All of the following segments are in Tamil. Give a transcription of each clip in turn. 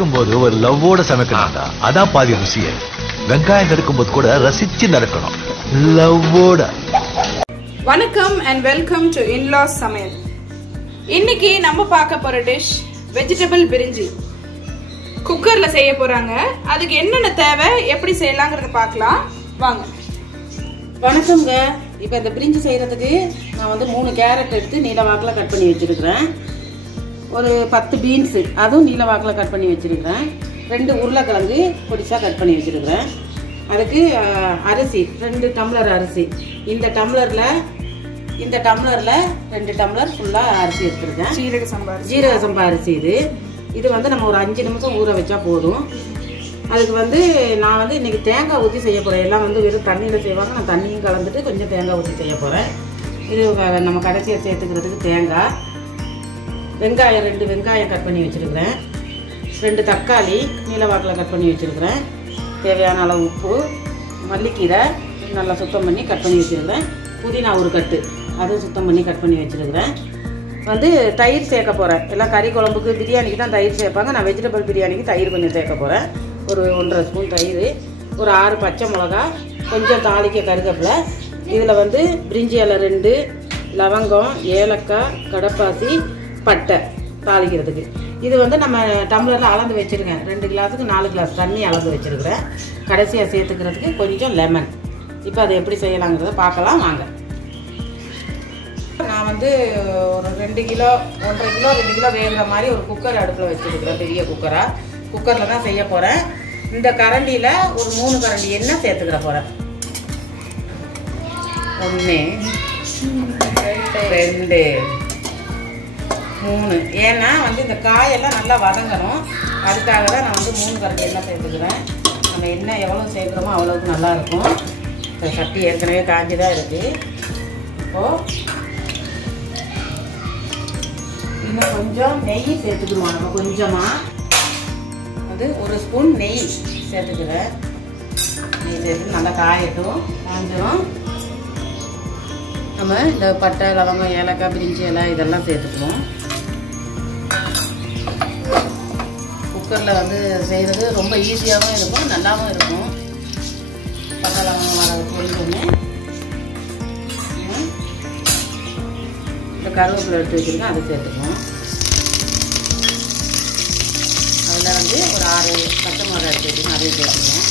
சமைக்கும்போது ஒரு லவ்வோட சமைக்கணும்டா. அதான் பாதி ருசியே. வெங்காயம் நறுக்கும்போது கூட ரசிச்சு நறுக்கணும், லவ்வோட. வணக்கம் அண்ட் வெல்கம் டு இன்லாஸ் சமையல். இன்னைக்கு நம்ம பார்க்க போற டிஷ் வெஜிடபிள் பிரிஞ்சி. குக்கர்ல செய்ய போறாங்க. அதுக்கு என்னென்ன தேவை, எப்படி செய்யலாங்கிறத பார்க்கலாம் வாங்க. வணக்கம்ங்க. இப்போ இந்த பிரிஞ்சி செய்கிறதுக்கு நான் வந்து 3 கேரட் எடுத்து நீல வாக்கில் கட் பண்ணி வச்சுருக்கிறேன். ஒரு 10 பீன்ஸு அதுவும் நீல வாக்கில் கட் பண்ணி வச்சுருக்கிறேன். 2 உருளைக்கிழங்கு பொடிசாக கட் பண்ணி வச்சுருக்கிறேன். அதுக்கு அரிசி 2 டம்ளர் அரிசி. இந்த டம்ளரில் 2 டம்ளர் ஃபுல்லாக அரிசி எடுத்துருக்கேன். ஜீரக சம்பா அரிசி இது வந்து நம்ம ஒரு 5 நிமிஷம் ஊற வச்சா போதும். அதுக்கு வந்து நான் வந்து இன்றைக்கி தேங்காய் ஊற்றி செய்ய போகிறேன். எல்லாம் வந்து வெறும் தண்ணியில் செய்வாங்க. நான் தண்ணியும் கலந்துட்டு கொஞ்சம் தேங்காய் ஊற்றி செய்ய போகிறேன். இது நம்ம கடைசியாக சேர்த்துக்கிறதுக்கு தேங்காய். வெங்காயம் 2 வெங்காயம் கட் பண்ணி வச்சுருக்கிறேன். 2 தக்காளி நீல வாக்கில் கட் பண்ணி வச்சுருக்கிறேன். தேவையான அளவு உப்பு, மல்லிக்கீரை நல்லா சுத்தம் பண்ணி கட் பண்ணி வச்சுருக்கிறேன். புதினா ஒரு கட்டு அதுவும் சுத்தம் பண்ணி கட் பண்ணி வச்சுருக்கிறேன். வந்து தயிர் சேர்க்க போகிறேன். எல்லாம் கறி குழம்புக்கு பிரியாணிக்கு தான் தயிர் சேர்ப்பாங்க. நான் வெஜிடபிள் பிரியாணிக்கு தயிர் கொஞ்சம் சேர்க்க போகிறேன். ஒரு 1.5 ஸ்பூன் தயிர், ஒரு 6 பச்சை மிளகா, கொஞ்சம் தாளிக்க கருவேப்பிலை. இதில் வந்து பிரிஞ்சி இலை 2, லவங்கம், ஏலக்காய், கடப்பாசி, பட்டை தாளிக்கிறதுக்கு. இது வந்து நம்ம டம்ளரில் அளந்து வச்சுருக்கேன். 2 கிளாஸுக்கு 4 கிளாஸ் தண்ணி அளந்து வச்சுருக்கிறேன். கடைசியாக சேர்த்துக்கிறதுக்கு கொஞ்சம் லெமன். இப்போ அதை எப்படி செய்யலாங்கிறத பார்க்கலாம் வாங்க. நான் வந்து ஒரு 2 கிலோ 1.5 கிலோ 2 கிலோ வேகிற மாதிரி ஒரு குக்கர் அடுப்பில் வச்சுருக்கிறேன். பெரிய குக்கராக குக்கரில் தான் செய்ய போகிறேன். இந்த கரண்டியில் ஒரு 3 கரண்டி எண்ணெய் சேர்த்துக்கிற போகிறேன். 1 2 3. ஏன்னா வந்து இந்த காயெல்லாம் நல்லா வதங்கணும். அதுக்காக தான் நான் வந்து 3 கரண்டி எண்ணெய் சேர்த்துக்கிறேன். நம்ம எண்ணெய் எவ்வளோ சேர்க்குறோமோ அவ்வளோக்கு நல்லாயிருக்கும். இந்த சட்டி ஏற்கனவே காஞ்சி தான் இருக்குது. இப்போது இன்னும் கொஞ்சம் நெய் சேர்த்துக்கிடுவோம். நம்ம கொஞ்சமாக வந்து 1 ஸ்பூன் நெய் சேர்த்துக்கிறேன். நெய் சேர்த்து நல்லா காயட்டும். காஞ்சிடும். நம்ம இந்த பட்டை, லவங்கம், ஏலக்காய், பிரிஞ்சி இலை இதெல்லாம் சேர்த்துக்குவோம். குக்கரில் வந்து செய்கிறது ரொம்ப ஈஸியாகவும் இருக்கும், நல்லாவும் இருக்கும். பட்டை, லவங்கம் வர பொரிஞ்சோன்னு இந்த கருவேப்பிலை எடுத்து வச்சுருக்கேன், அதை சேர்த்துக்குவோம். அதில் வந்து ஒரு 6 பச்சை மிளகாய் எடுத்து வச்சுருக்கோம், அதையும் சேர்த்துக்குவோம்.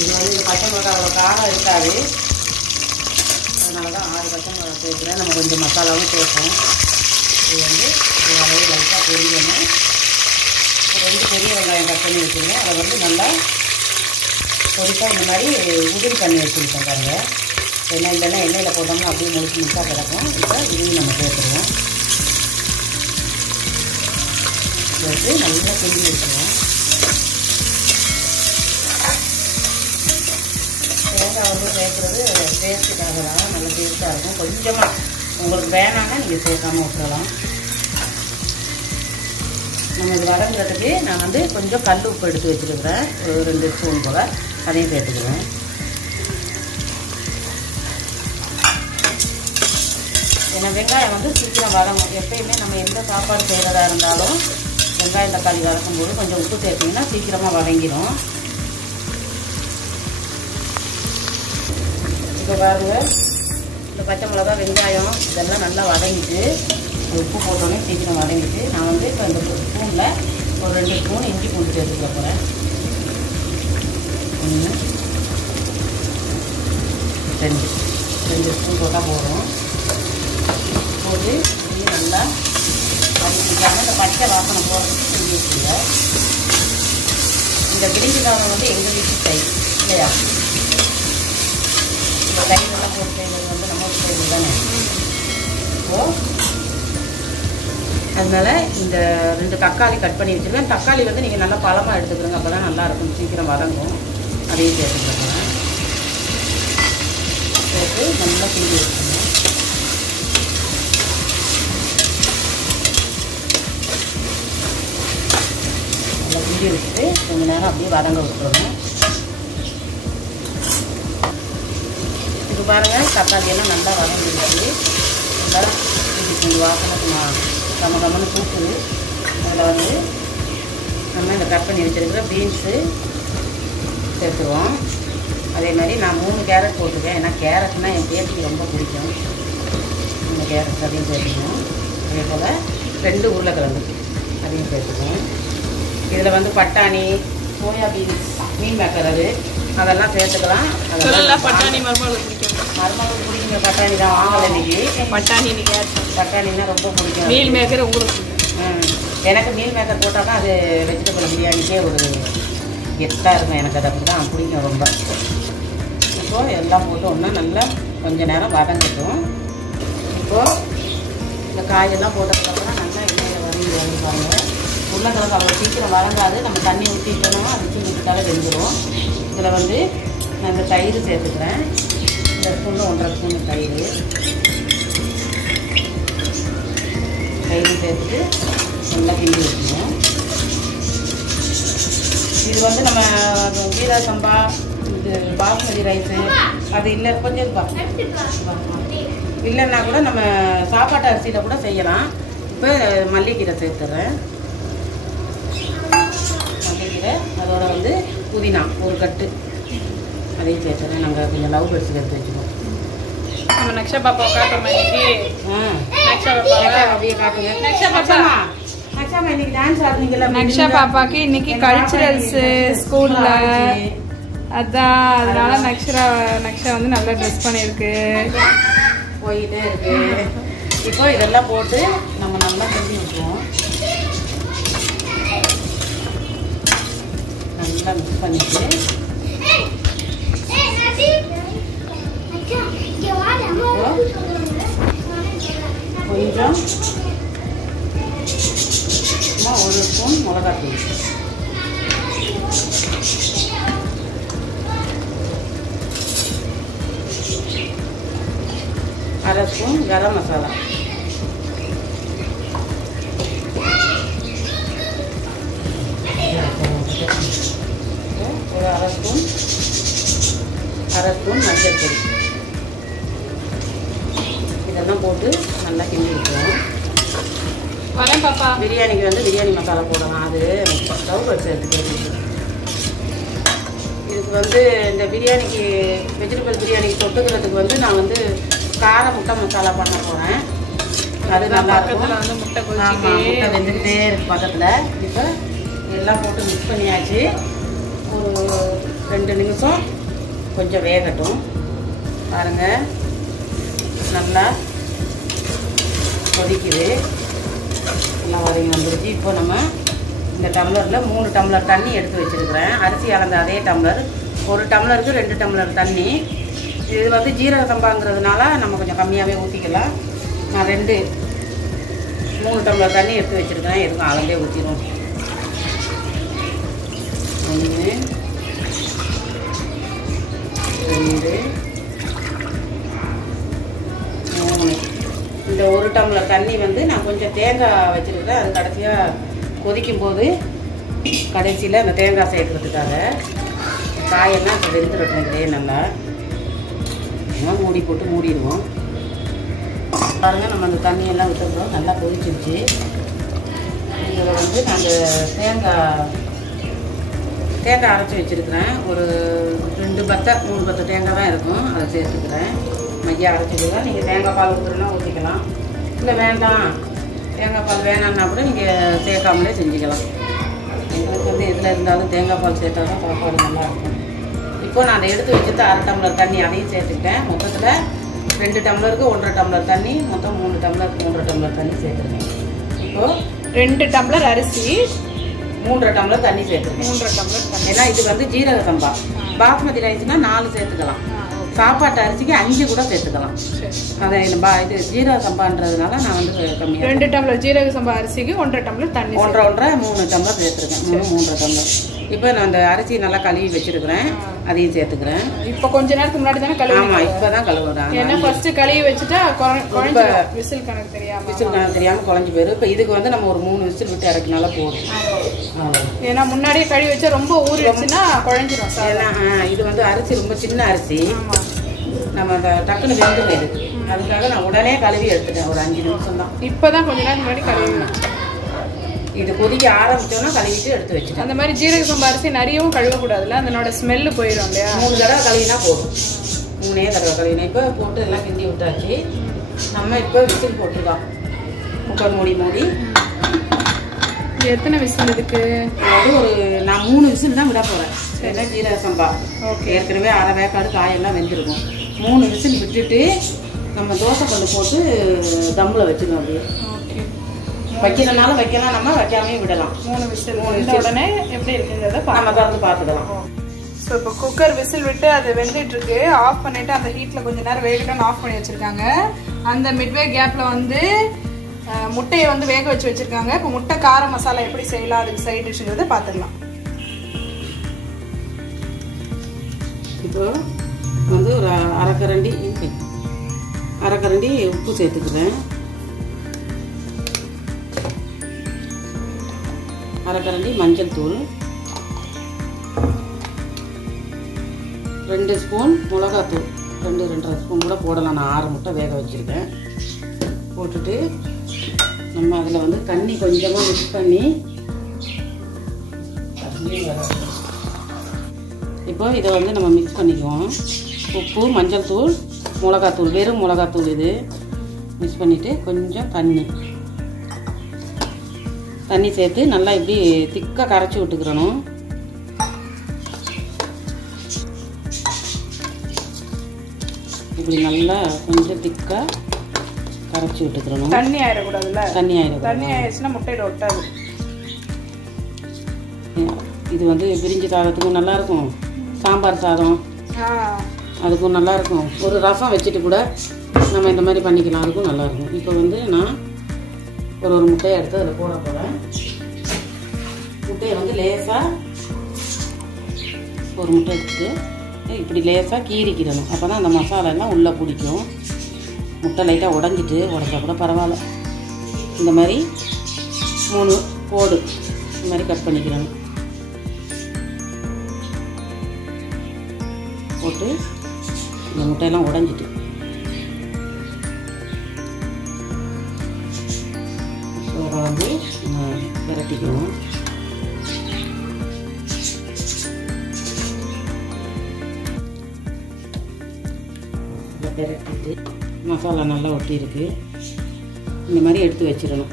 இது வந்து இந்த பச்சை மிளகாய் அவ்வளோ காரம் இருக்காது. அதனால தான் 6 பச்சை மிளகாய் சேர்க்குறேன். நம்ம கொஞ்சம் மசாலாவும் சேர்ப்போம். இது வந்து அளவு லைட்டாக பொரிக்கணும். 2 பெரிய வெங்காயம் கட் பண்ணி வச்சுருக்கேன். அதை வந்து நல்லா பொரிசாக இந்த மாதிரி உதிரி பண்ணி வச்சுருக்கேன் பாருங்க. எண்ணெய் இல்லைன்னா எண்ணெயில் போட்டோம்னா அப்படியே முழுசாக கிடக்கும். இப்போ இதையும் நம்ம சேர்த்துருவோம். சேர்த்து நல்லா கிண்டி வச்சுருவோம். தேங்காய் வந்து சேர்க்குறது டேஸ்ட்டுக்காக தான், நல்ல டேஸ்ட்டாக இருக்கும். கொஞ்சமாக உங்களுக்கு வேணாம்னா நீங்கள் சேர்க்காம விட்டுறலாம். நம்ம இது வதங்குறதுக்கு நான் வந்து கொஞ்சம் கல் உப்பு எடுத்து வச்சுருக்கிறேன். ஒரு 2 ஸ்பூன் போல் அதையும் சேர்த்துக்குவேன். ஏன்னா வெங்காயம் வந்து சீக்கிரம் வதங்கும். எப்பயுமே நம்ம எந்த சாப்பாடு செய்கிறதா இருந்தாலும் வெங்காயம் தக்காளி வதக்கும்போது கொஞ்சம் உப்பு சேர்த்திங்கன்னா சீக்கிரமாக வதங்கிடும். இப்போ பாருங்க, இந்த பச்சை மிளகா, வெங்காயம் இதெல்லாம் நல்லா வதங்கிட்டு உப்பு போட்டோன்னே சீக்கிரம் வதங்கிட்டு நான் வந்து இப்போ இந்த ஸ்பூனில் ஒரு 2 ஸ்பூன் இஞ்சி பூண்டு சேர்த்துக்க போகிறேன். 1 2 ஸ்பூன் போட்டால் போதும். போட்டு இதையும் நல்லா வதக்கிட்டாங்க. இந்த பச்சை வாசனை போகிறதுக்கு செஞ்சு வச்சுங்க. இந்த பிரிஞ்சி சாதம் வந்து எங்கள் வீட்டு ஸ்டைல் இல்லையா? இந்த டைமெல்லாம் போட்டு செய்வது வந்து நம்ம ஸ்டைல் தானே. இப்போது அதனால் இந்த 2 தக்காளி கட் பண்ணி வச்சுருக்கேன். தக்காளி வந்து நீங்கள் நல்லா பழமாக எடுத்துக்கிறோங்க, அப்போ தான் நல்லாயிருக்கும், சீக்கிரம் வதங்கும். அதையும் சேர்த்துக்கிறேன். சேர்த்து நல்லா கிண்டி வச்சுக்கணும். நல்லா கிண்டி வச்சுட்டு கொஞ்சம் நேரம் அப்படியே வதங்க விட்டுறணும். இப்போ பாருங்கள், தக்காளி எல்லாம் நல்லா வதங்கிடுச்சு. நல்லா வாசனை கமகமன்னு கூட்டுது. அதில் வந்து நம்ம இந்த கட் பண்ணி வச்சுருக்கிற பீன்ஸு சேர்த்துவோம். அதே மாதிரி நான் 3 கேரட் போட்டிருக்கேன். ஏன்னா கேரட்னா என் பேத்திக்கு ரொம்ப பிடிக்கும். 3 கேரட் அதையும் சேர்த்துக்கணும். அதே போல் 2 உருளைக்கிழங்கு அதையும் சேர்த்துக்கணும். இதில் வந்து பட்டாணி, சோயா பீன்ஸ், மீன் மேக்கர் அதெல்லாம் சேர்த்துக்கலாம். அதெல்லாம் பட்டாணி மருமகளுக்கு பிடிக்கும். மருமகளுக்கு பிடிக்குங்க. பட்டாணி தான் வாங்கலை இன்னைக்கு. பட்டாணின்னா ரொம்ப பிடிக்கும். மீல் மேக்கர் உங்களுக்கு? எனக்கு மீல் மேக்கர் போட்டால் தான் அது வெஜிடபிள் பிரியாணிக்கே ஒரு கெத்தாக இருக்கும். எனக்கு அது அப்படி தான் பிடிக்கும் ரொம்ப. இப்போது எல்லாம் போட்டு ஒன்றா நல்லா கொஞ்சம் நேரம் வதங்கட்டும். இப்போது இந்த காயெல்லாம் போட்டதுக்கப்புறம் நல்லா எண்ணெயில் வதங்கிப்பாங்க. உருளைக்கிழங்கு அவ்வளோ சீக்கிரம் வதங்காது. நம்ம தண்ணி ஊற்றிட்டோம்னா அது சீக்கிரத்துக்காக வெந்துடும். இதில் வந்து நான் இந்த தயிர் சேர்த்துக்கிறேன். 1 ஸ்பூன் 1.5 ஸ்பூன் தயிர் சேர்த்துட்டு நல்லா கிண்டி வச்சுக்கணும். இது வந்து நம்ம ஜீரக சம்பா, இது பாஸ்மதி ரைஸு அது இல்லை கொஞ்சம் இல்லைன்னா கூட நம்ம சாப்பாட்டு அரிசியில் கூட செய்யலாம். இப்போ மல்லிக்கீரை சேர்த்துறேன். மல்லிக்கீரை அதோட வந்து புதினா 1 கட்டு அதையும் சேர்த்துறேன். நாங்கள் கொஞ்சம் லவ் பேர்ட்ஸுக்கு எடுத்து வச்சுக்கோம். நம்ம நக்ஷா பாப்பா காட்டுறோம் இன்னைக்கு. அப்படியே காட்டுங்க. நக்ஷாமா இன்னைக்கு டான்ஸ் ஆடுறீங்களா? நக்ஷா பாப்பாக்கு இன்னைக்கு கல்ச்சுரல்ஸ் ஸ்கூல்ல, அதான் அதனால நக்ஷா வந்து நல்லா ட்ரெஸ் பண்ணியிருக்கு, போயிட்டே இருக்கு. இப்போ இதெல்லாம் போட்டு நம்ம நல்லா கிண்டி விட்டுருவோம். நல்லா மிக்ஸ் பண்ணிட்டு கொஞ்சம் 1 ஸ்பூன் மிளகாத்தூள், 1/2 ஸ்பூன் கரம் மசாலா, 1/2 ஸ்பூன் மஞ்சள் பொடி. இதெல்லாம் போட்டு நல்லா கிண்டி விட்டுருவோம். பிரியாணிக்கு வந்து பிரியாணி மசாலா போடலாம். அது ஸ்டவ் வச்சு எடுத்துக்கிறது. இதுக்கு வந்து இந்த பிரியாணிக்கு வெஜிடபிள் பிரியாணிக்கு தொட்டுக்கிறதுக்கு வந்து நான் வந்து கார முட்டை மசாலா பண்ண போகிறேன். அது நல்லா இருக்கும். முட்டை வெந்துக்கிட்டே இருக்கு பக்கத்தில். இப்போ எல்லாம் போட்டு மிக்ஸ் பண்ணியாச்சு. ஒரு 2 நிமிஷம் கொஞ்சம் வேகட்டும். பாருங்கள் நல்லா கொதிக்குது. எல்லாம் வதங்கி வந்துருச்சு. இப்போ நம்ம இந்த டம்ளரில் 3 டம்ளர் தண்ணி எடுத்து வச்சுருக்கிறேன். அரிசி அளந்த அதே டம்ளர், 1 டம்ளருக்கு 2 டம்ளர் தண்ணி. இது வந்து ஜீரக சம்பாங்கிறதுனால நம்ம கொஞ்சம் கம்மியாகவே ஊற்றிக்கலாம். நான் 3 டம்ளர் தண்ணி எடுத்து வச்சுருக்கிறேன். எதுக்கும் அளந்தே ஊற்றிடும். 1 2 3. இந்த 1 டம்ளர் தண்ணி வந்து நான் கொஞ்சம் தேங்காய் வச்சுருக்கிறேன். அது கடைசியாக கொதிக்கும் போது கடைசியில் அந்த தேங்காய் சேர்க்கறதுக்காக. காயெல்லாம் இப்போ வெந்துடட்டும். இதே நல்லா மூடி போட்டு மூடிடுவோம். பாருங்கள் நம்ம அந்த தண்ணியெல்லாம் விட்டுருக்கோம். நல்லா கொதிச்சிருச்சு. இதில் வந்து நாங்கள் தேங்காய் அரைச்சி வச்சுருக்கிறேன். ஒரு 2 பத்தை 3 பத்தை தேங்காய் தான் இருக்கும். அதை சேர்த்துக்கிறேன். மையா அரைச்சிக்கலாம். நீங்கள் தேங்காய் பால் ஊற்றுறதுனா ஊற்றிக்கலாம். இல்லை வேண்டாம் தேங்காய் பால் வேணான்னா கூட நீங்கள் சேர்க்காமலே செஞ்சுக்கலாம். எங்களுக்கு வந்து எதில் இருந்தாலும் தேங்காய் பால் சேர்த்தா தான் சாப்பாடு நல்லாயிருக்கும். இப்போ நான் அதை எடுத்து வச்சுட்டு 1/2 டம்ளர் தண்ணி அதையும் சேர்த்துக்கிட்டேன். மொத்தத்தில் 2 டம்ளருக்கு 1.5 டம்ளர் தண்ணி, மொத்தம் 3 டம்ளருக்கு 3 டம்ளர் தண்ணி சேர்த்துருக்கேன். இப்போது 2 டம்ளர் அரிசி 3 டம்ளர் தண்ணி சேர்த்துருக்கேன். 3 டம்ளர் தண்ணி. ஏன்னா இது வந்து ஜீரக சம்பா. பாஸ்மதி ரைஸ்னா 4 சேர்த்துக்கலாம். சாப்பாட்டு அரிசிக்கு 5 கூட சேர்த்துக்கலாம். அதை இது ஜீரக சம்பான்றதுனால நான் வந்து கம்மியாக 2 டம்ளர் ஜீரக சம்பா அரிசிக்கு 1.5 டம்ளர் தண்ணி, 3 டம்ளர் சேர்த்துருக்கேன். 3 டம்ளர். இப்போ நான் அந்த அரிசி நல்லா கழுவி வச்சிருக்கிறேன். அதையும் சேர்த்துக்கிறேன். இப்போ கொஞ்ச நேரத்துக்கு முன்னாடி தானே கழுவி? ஆமாம், இப்போ தான் கழுவுறேன். ஏன்னா ஃபர்ஸ்ட் கழுவி வச்சுட்டா விசில் கணக்கு தெரியாமல் குழஞ்சி போயிடும். இப்போ இதுக்கு வந்து நம்ம ஒரு 3 விசில் விட்டு இறக்கினால போதும். ஏன்னா முன்னாடியே கழுவி வச்சா ரொம்ப ஊறிடுச்சுன்னா குழஞ்சிடும். ஏன்னா இது வந்து அரிசி ரொம்ப சின்ன அரிசி. நம்ம டக்குன்னு வெந்து போயிடுது. அதுக்காக நான் உடனே கழுவி எடுத்துட்டேன். ஒரு 5 நிமிஷம் தான். இப்போதான் கொஞ்ச நேரம் முன்னாடி கழுவி. இது கொதிக்க ஆரம்பிச்சோன்னா கழுவிட்டு எடுத்து வச்சுட்டு அந்த மாதிரி ஜீரக சம்பா அரிசி நிறையவும் கழுவக்கூடாதுல்ல, அதனோட ஸ்மெல்லு போயிடும் இல்லையா? 3 தடவை கழுவினா போதும். 3 தடவை கழுவினா இப்போ போட்டு எல்லாம் கிண்டி விட்டாச்சு. நம்ம இப்போ விசில் போட்டுருக்கோம். குக்கர் மூடி எத்தனை விசில் இதுக்கு? நான் 3 விசில் தான் விட போகிறேன். ஏன்னா ஜீரக சம்பா ஏற்கனவே அரை வேக்காடு காயெல்லாம் வெந்திருக்கும். 3 விசில் விட்டுட்டு நம்ம தோசை கல் போட்டு தம்மில் வச்சுக்கணும். அப்படியே வைக்கிறதுனால வைக்கலாம், நம்ம வைக்காமே விடலாம். 3 விசில் உடனே எப்படி இருக்குங்கிறத நம்ம திறந்து பார்த்துக்கலாம். ஸோ இப்போ குக்கர் விசில் விட்டு அது வெந்துட்டு இருக்கு. ஆஃப் பண்ணிட்டு அந்த ஹீட்டில் கொஞ்சம் நேரம் வேகட்டும்னு ஆஃப் பண்ணி வச்சிருக்காங்க. அந்த மிட்வே கேப்பில் வந்து முட்டையை வந்து வேக வச்சு வச்சிருக்காங்க. இப்போ முட்டை கார மசாலா எப்படி செய்யலாம், அதுக்கு சைட் டிஷ்ங்கிறத பார்த்துக்கலாம். இப்போ வந்து ஒரு அரைக்கரண்டி உப்பு சேர்த்துக்கிறேன். அரைக்கரண்டி மஞ்சள் தூள், 2 ஸ்பூன் மிளகாத்தூள், 2-2.5 ஸ்பூன் கூட போடலாம். நான் 6 முட்டை வேக வச்சுருக்கேன். போட்டுட்டு நம்ம அதில் வந்து தண்ணி கொஞ்சமாக மிக்ஸ் பண்ணி இப்போ இதை வந்து நம்ம மிக்ஸ் பண்ணிக்குவோம். உப்பு, மஞ்சள் தூள், மிளகாத்தூள், வெறும் மிளகாத்தூள் இது மிக்ஸ் பண்ணிவிட்டு கொஞ்சம் தண்ணி சேர்த்து நல்லா இப்படி திக்காக கரைச்சி விட்டுக்கிறணும். இப்படி நல்லா கொஞ்சம் திக்காக கரைச்சி விட்டுக்கிறணும். தண்ணி ஆயிடக்கூடாதுல்ல? தண்ணி ஆயிடும். தண்ணி ஆயிடுச்சுன்னா முட்டையில் ஒட்டாது. இது வந்து பிரிஞ்சி சாதத்துக்கும் நல்லாயிருக்கும், சாம்பார் சாதம் அதுக்கும் நல்லாயிருக்கும். ஒரு ரசம் வச்சுட்டு கூட நம்ம இந்த மாதிரி பண்ணிக்கலாம், அதுக்கும் நல்லாயிருக்கும். இப்போ வந்து நான் ஒரு முட்டையை எடுத்து அதில் போட போகிறேன். முட்டையை வந்து லேசாக ஒரு முட்டை எடுத்துட்டு இப்படி லேசாக கீறிக்கிடணும். அப்போ தான் அந்த மசாலாலாம் உள்ளே பிடிக்கும். முட்டை லைட்டாக உடச்சா கூட பரவாயில்ல. இந்த மாதிரி 3 போடு இந்த மாதிரி கட் பண்ணிக்கிறணும். போட்டு இந்த முட்டையெல்லாம் உடஞ்சிட்டு சோறை வந்து விரட்டிக்கணும். விரட்டிட்டு மசாலா நல்லா ஒட்டியிருக்கு. இந்த மாதிரி எடுத்து வச்சிடணும்.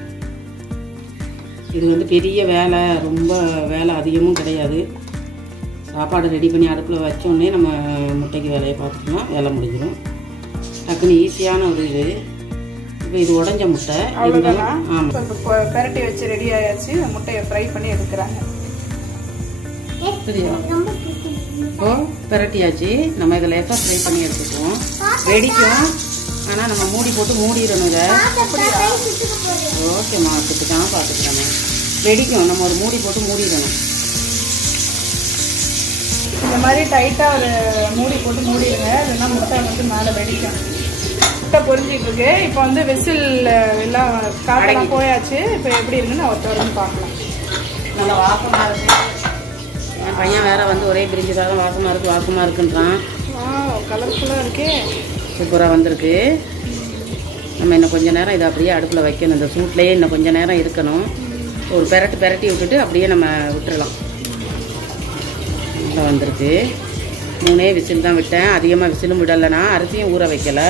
இது வந்து பெரிய வேலை, ரொம்ப வேலை அதிகமும் கிடையாது. சாப்பாடு ரெடி பண்ணி அடுப்பில் வச்சோடனே நம்ம முட்டைக்கு வேலையை பார்த்துட்டோம்னா வேலை முடிஞ்சிடும். டக்குன்னு ஈஸியான ஒரு இது. இப்போ இது உடஞ்ச முட்டை. ஆமாம், இப்போ பெரட்டி வச்சு ரெடி ஆயாச்சு. முட்டையை ஃப்ரை பண்ணி எடுக்கிறாங்க. சரியா? இப்போ பெரட்டியாச்சு. நம்ம இதை லேசாக ஃப்ரை பண்ணி எடுத்துக்குவோம். வெடிக்கும், ஆனால் நம்ம மூடி போட்டு மூடிடணும். இதை ஓகேம்மா, பார்த்துக்கிறேன். வெடிக்கும், நம்ம ஒரு மூடி போட்டு மூடிடணும். இந்த மாதிரி டைட்டாக ஒரு மூடி போட்டு மூடிடுங்க, இல்லைன்னா முட்டை வந்து மேலே வெடிக்கும். முட்டை பொரிஞ்சிட்டு இருக்கு. இப்போ வந்து விசில் எல்லாம் காட்டெல்லாம் போயாச்சு. இப்போ எப்படி இருக்குன்னு நான் ஒருத்தவரையும் பார்க்கலாம். நல்லா வாசமாக இருக்கு. என் பையன் வேற வந்து ஒரே பிரிஞ்சு தான் வாசமாக இருக்குன்றான். கலர்ஃபுல்லாக இருக்கு, சூப்பராக வந்திருக்கு. நம்ம இன்னும் கொஞ்சம் நேரம் இதை அப்படியே அடுப்பில் வைக்கணும். இந்த சூட்லேயே இன்னும் கொஞ்சம் நேரம் இருக்கணும். ஒரு பெரட்டி விட்டுட்டு அப்படியே நம்ம விட்டுடலாம். நல்லா வந்திருக்கு. 3 விசில் தான் விட்டேன், அதிகமாக விசிலும் விடலைன்னா. அரிசியும் ஊற வைக்கலை.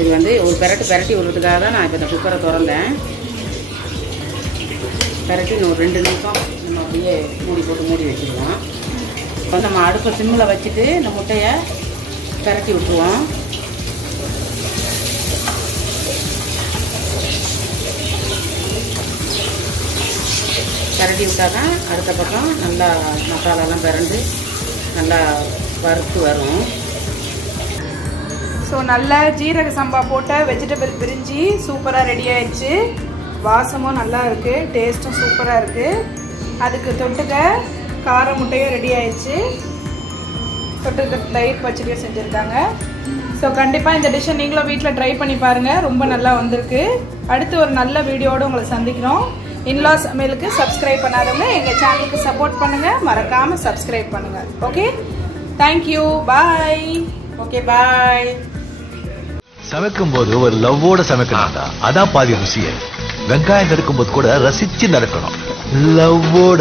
இது வந்து ஒரு பெரட்டி விடுறதுக்காக தான் நான் இப்போ இந்த குக்கரை திறந்தேன். பெரட்டி இன்னும் ஒரு 2 நிமிஷம் நம்ம அப்படியே மூடி போட்டு மூடி வச்சுக்கலாம். இப்போ நம்ம அடுப்பை சிம்மில் வச்சுட்டு இந்த முட்டையை பெரட்டி விட்டுருவோம். பெரட்டி விட்டால் தான் அடுத்த பக்கம் நல்லா மசாலாலாம் பிறந்து நல்லா வறுத்து வரும். ஸோ நல்ல ஜீரக சம்பா போட்ட வெஜிடபிள் பிரிஞ்சி சூப்பராக ரெடி ஆயிடுச்சு. வாசமும் நல்லா இருக்குது, டேஸ்ட்டும் சூப்பராக இருக்குது. அதுக்கு தொட்டுக்க கார முட்டையும் ரெடி ஆயிடுச்சு. தொட்டுக்க தயிர் பச்சடியும் செஞ்சுருக்காங்க. ஸோ கண்டிப்பாக இந்த டிஷ்ஷை நீங்களும் வீட்டில் ட்ரை பண்ணி பாருங்கள். ரொம்ப நல்லா வந்திருக்கு. அடுத்து ஒரு நல்ல வீடியோடு உங்களை சந்திக்கிறோம். இன்லா சமையலுக்கு சப்ஸ்கிரைப் பண்ணாதவங்க எங்கள் சேனலுக்கு சப்போர்ட் பண்ணுங்கள். மறக்காமல் சப்ஸ்கிரைப் பண்ணுங்கள். ஓகே, தேங்க்யூ, பாய். ஓகே, பாய். சமைக்கும் போது ஒரு லவ்வோட சமைக்கணும்டா, அதான் பாதி ருசியே. வெங்காயம் நறுக்கும் போது கூட ரசிச்சு நறுக்கணும், லவ்வோட.